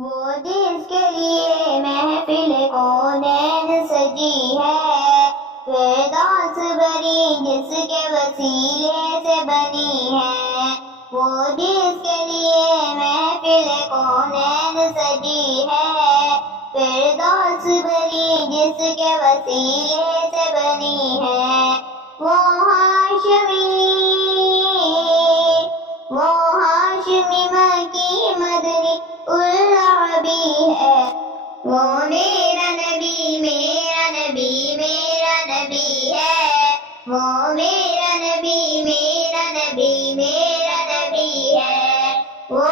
وہ جس کے لیے محفل کونین سجی ہے، فردوس بری جس کے وسیلے سے بنی ہے۔ وہ جس کے لیے محفل کونین سجی ہے، فردوس بری جس کے وسیلے سے بنی ہے۔ وہ ہاشمی مکی مدنی العربی ہے۔ وہ میرا نبی میرا نبی میرا نبی ہے۔ وہ میرا نبی میرا نبی میرا نبی ہے۔ وہ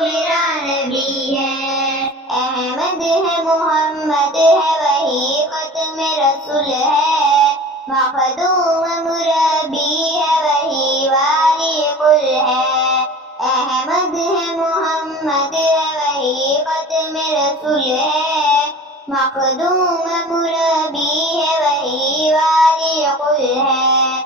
میرا نبی ہے۔ احمد ہے محمد ہے وہی ختم رسول ہے۔ مخدوم مربی ہے وہی والی قل ہے۔ احمد ہے محمد ہے وہی ختم رسول ہے۔ مخدوم مربی ہے وہی والی قل ہے۔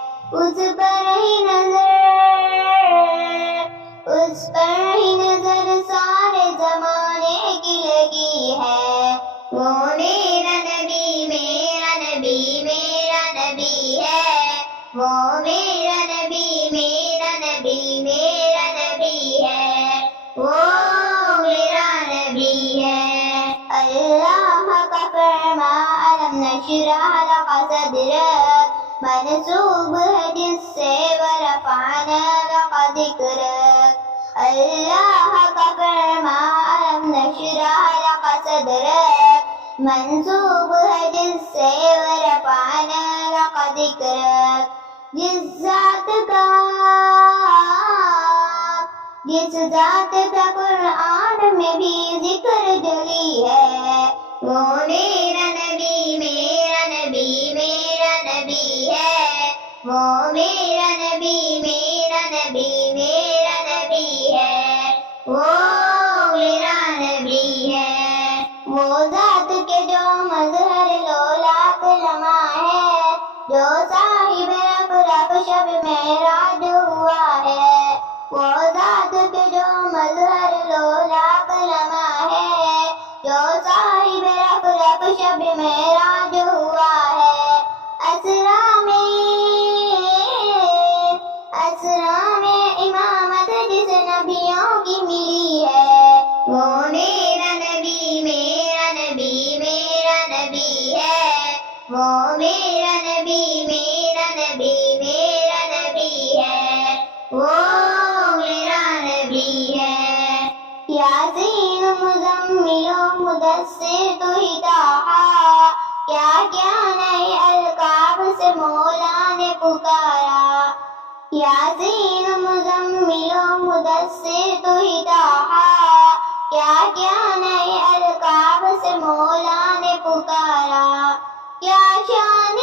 اس پر ہی نظر سارے زمانے کی لگی ہے۔ وہ میرا نبی میرا نبی میرا نبی ہے۔ وہ میرا نبی میرا نبی میرا نبی ہے۔ وہ میرا نبی ہے۔ اللہ کا فرما الم نشرح لک صدرک منسوب ہے جس سے ورفعنا لک ذکرک۔ اللہ کا فرما الم نشرح لک صدرک منسوب ہے جس سے ورفعنا لک ذکرک۔ جس ذات کا قرآن میں بھی ذکر جلی ہے۔ وہ میرا نبی میرا نبی میرا نبی ہے۔ وہ میرا نبی میرا نبی میرا نبی ہے۔ وہ میرا نبی ہے۔ وہ ذات کے جو مظہر لولاک لمع ہے، جو صاحب رفرف شب معراج ہوا ہے۔ وہ ذات کے جو مظہر لولاک لمع ہے، جو صاحب رفرف شب معراج ہوا ہے۔ اسرا میں امامت جس نبیوں کی ملی ہے۔ وہ میرا نبی میرا نبی میرا نبی ہے۔ وہ میرا نبی میرا نبی میرا نبی ہے۔ وہ میرا نبی ہے۔ یاسین مزمل و مدثر تو ہی طٰہٰ، کیا کیا نئے القاب سے مولا نے پکارا۔ یاسین مزمل و مدثر تو ہی طٰہٰ، کیا کیا نئے القاب سے مولا نے پکارا۔ کیا شان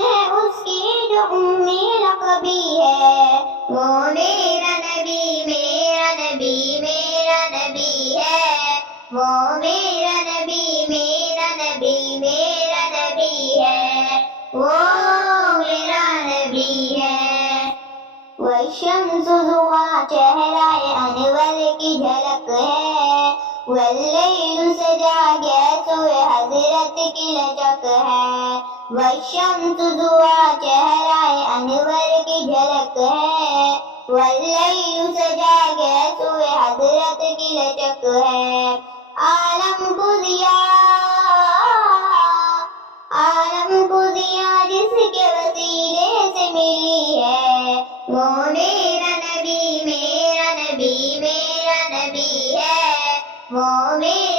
ہے اس کی جو امی لقبی ہے۔ وہ میرا نبی میرا نبی میرا نبی ہے۔ وہ میرا نبی میرا نبی میرا نبی ہے۔ وہ میرا نبی ہے۔ والشمس ضحیٰ چہرہ انور کی جھلک ہے، واللیل سجا گیسو حضرت کی لچک ہے۔ والشمس ضحیٰ چہرہ انور کی جھلک ہے، واللیل سجا گیسو حضرت کی لچک ہے۔ عالم کو ضیاء جس کے وسیلے سے ملی ہے۔ وہ میرا نبی میرا نبی میرا نبی ہے۔ وہ میرا